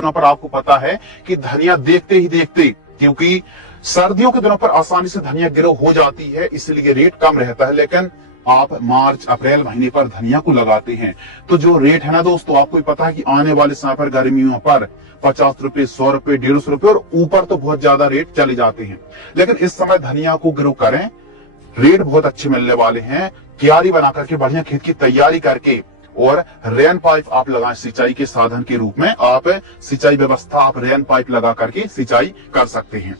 दिनों पर आपको पता है कि धनिया देखते ही देखते, क्योंकि सर्दियों के दिनों पर आसानी से धनिया गिरो हो जाती है, इसलिए रेट कम रहता है। लेकिन आप मार्च अप्रैल महीने पर धनिया को लगाते हैं तो जो रेट है ना दोस्तों, आपको पता है कि आने वाले समय पर गर्मियों पर 50 रुपए, 100 रुपए, 150 रुपए और ऊपर तो बहुत ज्यादा रेट चले जाते हैं। लेकिन इस समय धनिया को ग्रो करें, रेट बहुत अच्छे मिलने वाले हैं। क्यारी बना करके बढ़िया खेत की तैयारी करके और रेन पाइप आप लगाएं सिंचाई के साधन के रूप में। आप सिंचाई व्यवस्था आप रेन पाइप लगा करके सिंचाई कर सकते हैं।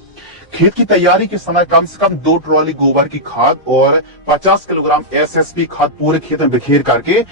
खेत की तैयारी के समय कम से कम 2 ट्रॉली गोबर की खाद और 50 किलोग्राम एसएसपी खाद पूरे खेत में बिखेर करके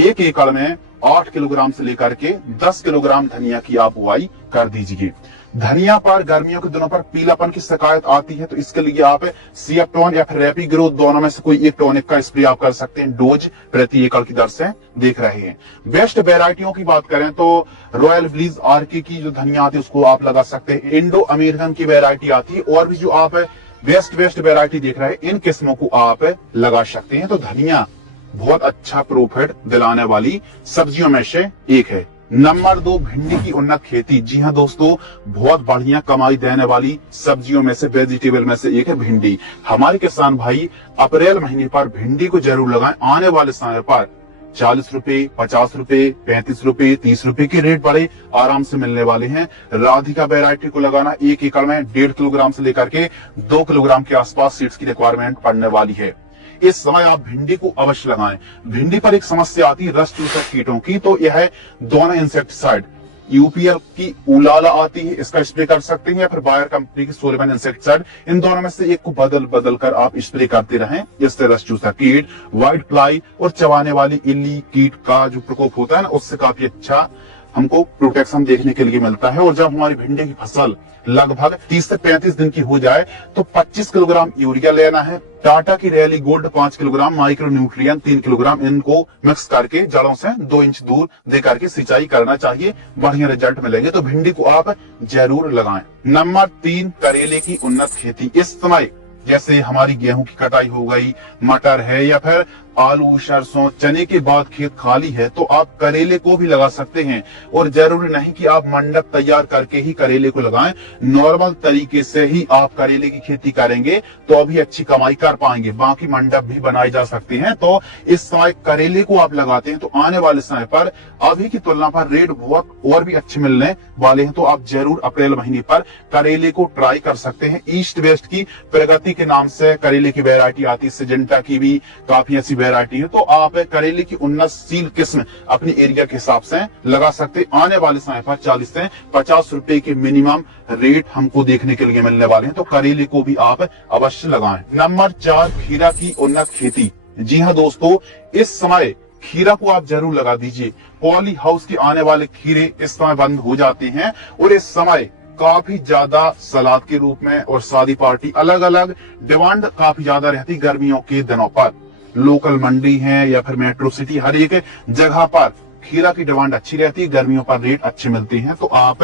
1 एकड़ में 8 किलोग्राम से लेकर के 10 किलोग्राम धनिया की आप बुआई कर दीजिए। धनिया पर गर्मियों के दिनों पर पीलापन की शिकायत आती है तो इसके लिए आप सियाप्टोन या फिर रैपी ग्रोथ दोनों में से कोई एक टॉनिक का स्प्रे आप कर सकते हैं, डोज प्रति एकड़ की दर से देख रहे हैं। बेस्ट वेराइटियों की बात करें तो रॉयल ब्लीज आरके की जो धनिया आती है उसको आप लगा सकते हैं। इंडो अमेरिकन की वेरायटी आती है और भी जो आप बेस्ट वेराइटी देख रहे हैं इन किस्मों को आप लगा सकते हैं। तो धनिया बहुत अच्छा प्रॉफिट दिलाने वाली सब्जियों में से एक है। नंबर 2, भिंडी की उन्नत खेती। जी हाँ दोस्तों, बहुत बढ़िया कमाई देने वाली सब्जियों में से, वेजिटेबल में से एक है भिंडी। हमारे किसान भाई अप्रैल महीने पर भिंडी को जरूर लगाएं। आने वाले समय पर 40 रुपए, 50 रुपए, 35 रुपए, 30 रुपए के रेट बड़े आराम से मिलने वाले हैं। राधिका वैरायटी को लगाना 1 एकड़ में 1.5 किलोग्राम से लेकर के 2 किलोग्राम के आसपास सीड्स की रिक्वायरमेंट पड़ने वाली है। इस समय आप भिंडी को अवश्य लगाएं। भिंडी पर एक समस्या आती है रस्ट चूसक कीटों की, तो यह है दोनों इंसेक्टिसाइड। यूपीएल की उलाला आती है, इसका स्प्रे कर सकते हैं या फिर बायर कंपनी की सोलेमन इंसेक्टिसाइड। इन दोनों में से एक को बदल कर आप स्प्रे करते रहें, जिससे रस्ट चूसक कीट, व्हाइट फ्लाई और चबाने वाली इल्ली कीट का जो प्रकोप होता है ना, उससे काफी अच्छा हमको प्रोटेक्शन देखने के लिए मिलता है। और जब हमारी भिंडी की फसल लगभग 30 से 35 दिन की हो जाए तो 25 किलोग्राम यूरिया लेना है। टाटा की rally gold 5 kilogram, micro nutrient 3 kilogram, इनको मिक्स करके जड़ों से 2 इंच दूर दे करके सिंचाई करना चाहिए, बढ़िया रिजल्ट मिलेंगे। तो भिंडी को आप जरूर लगाएं। नंबर 3, करेले की उन्नत खेती। इस समय जैसे हमारी गेहूं की कटाई हो गई, मटर है या फिर आलू, सरसों, चने के बाद खेत खाली है तो आप करेले को भी लगा सकते हैं। और जरूरी नहीं कि आप मंडप तैयार करके ही करेले को लगाएं, नॉर्मल तरीके से ही आप करेले की खेती करेंगे तो अभी अच्छी कमाई कर पाएंगे। बाकी मंडप भी बनाए जा सकते हैं। तो इस समय करेले को आप लगाते हैं तो आने वाले समय पर अभी की तुलना पर रेट बहुत और भी अच्छे मिलने वाले हैं। तो आप जरूर अप्रैल महीने पर करेले को ट्राई कर सकते हैं। ईस्ट वेस्ट की प्रगति के नाम से करेले की वेरायटी आती है, सिजेंटा की भी काफी ऐसी वेरायटी है। तो आप करेले की उन्नतशील किस्म अपने एरिया के हिसाब से लगा सकते हैं। आने वाले समय पर 40 से 50 रुपए के मिनिमम रेट हमको देखने के लिए मिलने वाले हैं। तो करेले को भी आप अवश्य लगाएं। नंबर 4, खीरा की उन्नत खेती। जी हाँ दोस्तों, इस समय खीरा को आप जरूर लगा दीजिए। पॉली हाउस के आने वाले खीरे इस समय बंद हो जाते हैं और इस समय काफी ज्यादा सलाद के रूप में और शादी पार्टी अलग अलग डिमांड काफी ज्यादा रहती गर्मियों के दिनों पर। लोकल मंडी है या फिर मेट्रो सिटी, हर एक जगह पर खीरा की डिमांड अच्छी रहती है, गर्मियों पर रेट अच्छे मिलते हैं। तो आप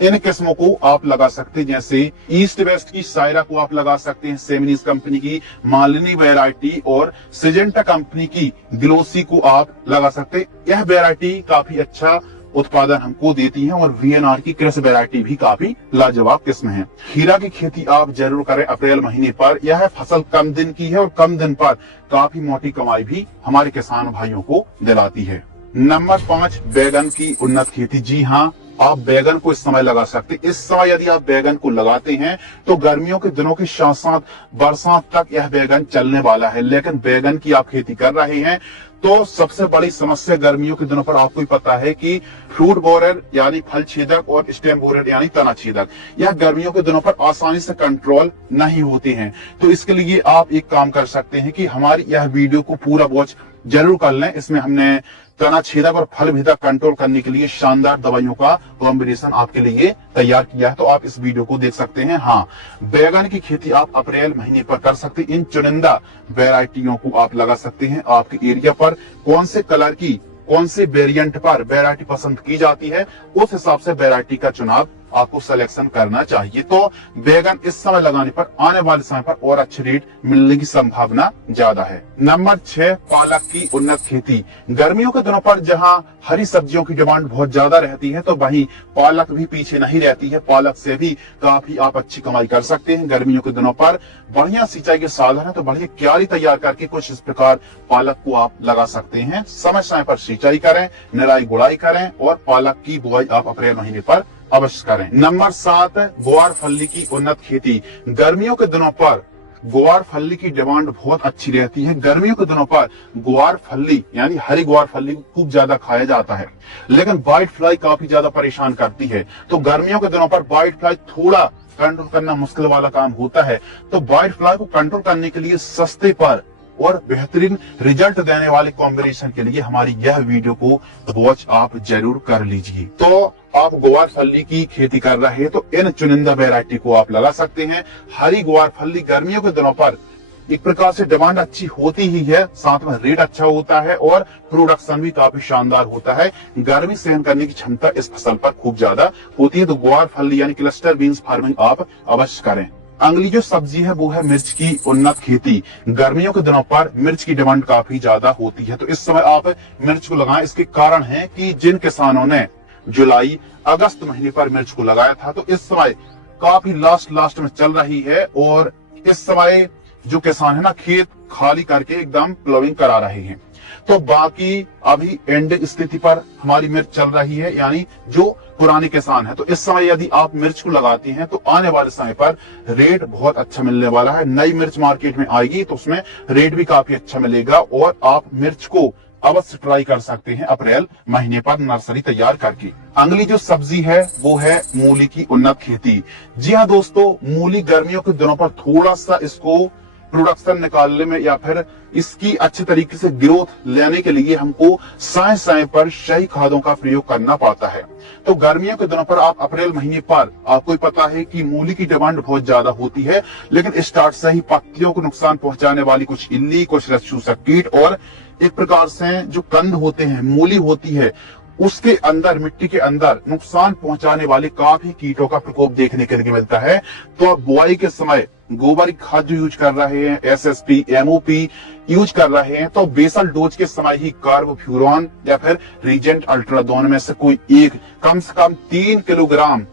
इन किस्मों को आप लगा सकते हैं। जैसे ईस्ट वेस्ट की सायरा को आप लगा सकते हैं, सेमिनीज कंपनी की मालिनी वैरायटी और सिजेंटा कंपनी की ग्लोसी को आप लगा सकते हैं। यह वैरायटी काफी अच्छा उत्पादन हमको देती हैं और वीएनआर की कृषि वैरायटी भी काफी लाजवाब किस्म है। खीरा की खेती आप जरूर करें अप्रैल महीने पर। यह फसल कम दिन की है और कम दिन पर काफी मोटी कमाई भी हमारे किसान भाइयों को दिलाती है। नंबर 5, बैगन की उन्नत खेती। जी हाँ, आप बैगन को इस समय लगा सकते हैं। इस समय यदि आप बैगन को लगाते हैं तो गर्मियों के दिनों के साथ साथ बरसात तक यह बैगन चलने वाला है। लेकिन बैगन की आप खेती कर रहे हैं तो सबसे बड़ी समस्या गर्मियों के दिनों पर आपको ही पता है कि फ्रूट बोरर यानी फल छेदक और स्टेम बोरर यानी तना छेदक, यह गर्मियों के दिनों पर आसानी से कंट्रोल नहीं होते हैं। तो इसके लिए आप एक काम कर सकते हैं कि हमारी यह वीडियो को पूरा वॉच जरूर कर लें। इसमें हमने तना छेदक और फल भेदक कंट्रोल करने के लिए शानदार दवाइयों का कॉम्बिनेशन आपके लिए तैयार किया है, तो आप इस वीडियो को देख सकते हैं। हाँ, बैगन की खेती आप अप्रैल महीने पर कर सकते हैं। इन चुनिंदा वैरायटियों को आप लगा सकते हैं। आपके एरिया पर कौन से कलर की, कौन से वेरिएंट पर वैरायटी पसंद की जाती है, उस हिसाब से वैरायटी का चुनाव आपको सिलेक्शन करना चाहिए। तो बैगन इस समय लगाने पर आने वाले समय पर और अच्छे रेट मिलने की संभावना ज्यादा है। नंबर 6, पालक की उन्नत खेती। गर्मियों के दिनों पर जहां हरी सब्जियों की डिमांड बहुत ज्यादा रहती है, तो वहीं पालक भी पीछे नहीं रहती है। पालक से भी काफी आप अच्छी कमाई कर सकते हैं। गर्मियों के दिनों पर बढ़िया सिंचाई के साधन है, तो बढ़िया क्यारी तैयार करके कुछ इस प्रकार पालक को आप लगा सकते हैं। समय समय पर सिंचाई करें, निराई गुड़ाई करें और पालक की बुआई आप अप्रैल महीने पर अवश्य करें। नंबर 7, ग्वार फल्ली की उन्नत खेती। गर्मियों के दिनों पर ग्वार फल्ली की डिमांड बहुत अच्छी रहती है। गर्मियों के दिनों पर ग्वार फल्ली यानी हरी ग्वार फल्ली को खूब ज्यादा खाया जाता है, लेकिन व्हाइट फ्लाई काफी ज्यादा परेशान करती है। तो गर्मियों के दिनों पर व्हाइट फ्लाई थोड़ा कंट्रोल करना मुश्किल वाला काम होता है। तो व्हाइट फ्लाई को कंट्रोल करने के लिए सस्ते पर और बेहतरीन रिजल्ट देने वाले कॉम्बिनेशन के लिए हमारी यह वीडियो को वॉच आप जरूर कर लीजिए। तो आप ग्वार फल्ली की खेती कर रहे हैं तो इन चुनिंदा वैरायटी को आप लगा सकते हैं। हरी ग्वार फल्ली गर्मियों के दिनों पर एक प्रकार से डिमांड अच्छी होती ही है, साथ में रेट अच्छा होता है और प्रोडक्शन भी काफी शानदार होता है। गर्मी सहन करने की क्षमता इस फसल पर खूब ज्यादा होती है। तो ग्वार फल्ली यानी क्लस्टर बीन्स फार्मिंग आप अवश्य करें। अगली जो सब्जी है वो है मिर्च की उन्नत खेती। गर्मियों के दिनों पर मिर्च की डिमांड काफी ज्यादा होती है, तो इस समय आप मिर्च को लगाएं। इसके कारण है कि जिन किसानों ने जुलाई अगस्त महीने पर मिर्च को लगाया था, तो इस समय काफी लास्ट में चल रही है और इस समय जो किसान है ना, खेत खाली करके एकदम प्लोइंग करा रहे हैं। तो बाकी अभी एंडिंग स्थिति पर हमारी मिर्च चल रही है, यानी जो पुराने किसान है। तो इस समय यदि आप मिर्च को लगाते हैं तो आने वाले समय पर रेट बहुत अच्छा मिलने वाला है। नई मिर्च मार्केट में आएगी तो उसमें रेट भी काफी अच्छा मिलेगा और आप मिर्च को अवश्य ट्राई कर सकते हैं अप्रैल महीने पर नर्सरी तैयार करके। अगली जो सब्जी है वो है मूली की उन्नत खेती। जी हाँ दोस्तों, मूली गर्मियों के दिनों पर थोड़ा सा इसको प्रोडक्शन निकालने में या फिर इसकी अच्छे तरीके से ग्रोथ लेने के लिए हमको समय समय पर सही खादों का प्रयोग करना पड़ता है। तो गर्मियों के दिनों पर आप अप्रैल महीने पर आपको पता है कि मूली की डिमांड बहुत ज्यादा होती है, लेकिन स्टार्ट से ही पत्तियों को नुकसान पहुंचाने वाली कुछ इल्ली, कुछ रस कीट और एक प्रकार से जो कंद होते हैं, मूली होती है, उसके अंदर मिट्टी के अंदर नुकसान पहुंचाने वाले काफी कीटों का प्रकोप देखने के लिए मिलता है। तो आप बुआई के समय गोबर की खाद जो यूज कर रहे हैं, एसएसपी, एमओपी यूज कर रहे हैं, तो बेसल डोज के समय ही कार्बोफ्यूरॉन या फिर रीजेंट अल्ट्रा दोनों में से कोई एक कम से कम 3 किलोग्राम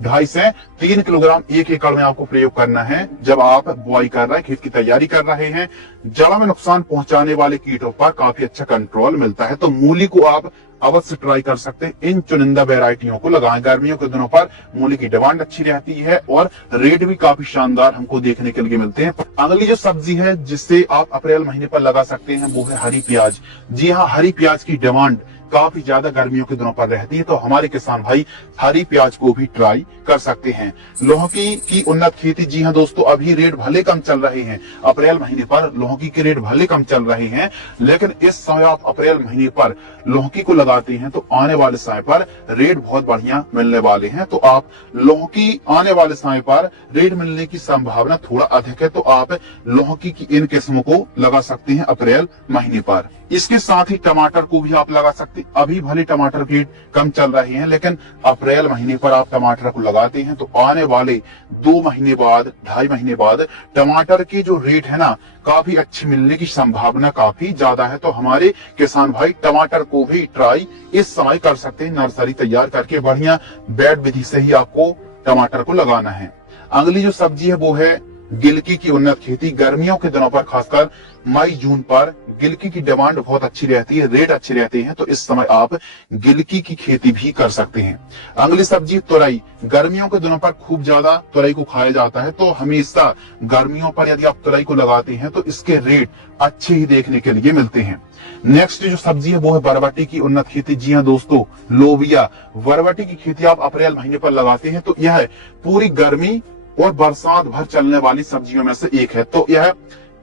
2.5 से 3 किलोग्राम 1 एकड़ में आपको प्रयोग करना है। जब आप बुआई कर रहे हैं, खेत की तैयारी कर रहे हैं, जड़ में नुकसान पहुंचाने वाले कीटों पर काफी अच्छा कंट्रोल मिलता है। तो मूली को आप अवश्य ट्राई कर सकते हैं। इन चुनिंदा वैरायटियों को लगाएं। गर्मियों के दिनों पर मूली की डिमांड अच्छी रहती है और रेट भी काफी शानदार हमको देखने के लिए मिलते हैं। अगली जो सब्जी है जिससे आप अप्रैल महीने पर लगा सकते हैं वो है हरी प्याज। जी हाँ, हरी प्याज की डिमांड काफी ज्यादा गर्मियों के दिनों पर रहती है, तो हमारे किसान भाई हरी प्याज को भी ट्राई कर सकते हैं। लौकी की उन्नत खेती। जी हाँ दोस्तों, अभी रेट भले कम चल रहे हैं, अप्रैल महीने पर लौकी के रेट भले कम चल रहे हैं, लेकिन इस समय आप अप्रैल महीने पर लौकी को लगाते हैं तो आने वाले समय पर रेट बहुत बढ़िया मिलने वाले हैं। तो आप लौकी आने वाले समय पर रेट मिलने की संभावना थोड़ा अधिक है, तो आप लौकी की इन किस्मों को लगा सकते हैं अप्रैल महीने पर। इसके साथ ही टमाटर को भी आप लगा सकते हैं। अभी भले टमाटर रेट कम चल रहे हैं, लेकिन अप्रैल महीने पर आप टमाटर को लगाते हैं तो आने वाले 2 महीने बाद, 2.5 महीने बाद टमाटर की जो रेट है ना, काफी अच्छी मिलने की संभावना काफी ज्यादा है। तो हमारे किसान भाई टमाटर को भी ट्राई इस समय कर सकते हैं। नर्सरी तैयार करके बढ़िया बेड विधि से ही आपको टमाटर को लगाना है। अगली जो सब्जी है वो है गिलकी की उन्नत खेती। गर्मियों के दिनों पर खासकर मई जून पर गिलकी की डिमांड बहुत अच्छी रहती है, रेट अच्छे रहते हैं, तो इस समय आप गिलकी की खेती भी कर सकते हैं। अगली सब्जी तुरई। गर्मियों के दिनों पर खूब ज्यादा तुरई को खाया जाता है, तो हमेशा गर्मियों पर यदि आप तुरई को लगाते हैं तो इसके रेट अच्छे ही देखने के लिए मिलते हैं। नेक्स्ट जो सब्जी है वो है बरबटी की उन्नत खेती। जी हाँ दोस्तों, लोबिया बरबटी की खेती आप अप्रैल महीने पर लगाते हैं तो यह पूरी गर्मी और बरसात भर चलने वाली सब्जियों में से एक है। तो यह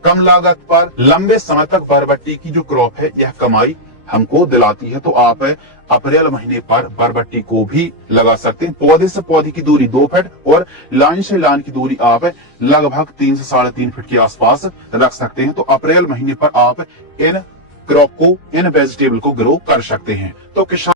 कम लागत पर लंबे समय तक बरबटी की जो क्रॉप है यह कमाई हमको दिलाती है। तो आप अप्रैल महीने पर बरबटी को भी लगा सकते हैं। पौधे से पौधे की दूरी 2 फीट और लाइन से लाइन की दूरी आप लगभग 3 से 3.5 फीट के आसपास रख सकते हैं। तो अप्रैल महीने पर आप इन क्रॉप को, इन वेजिटेबल को ग्रो कर सकते हैं। तो किसान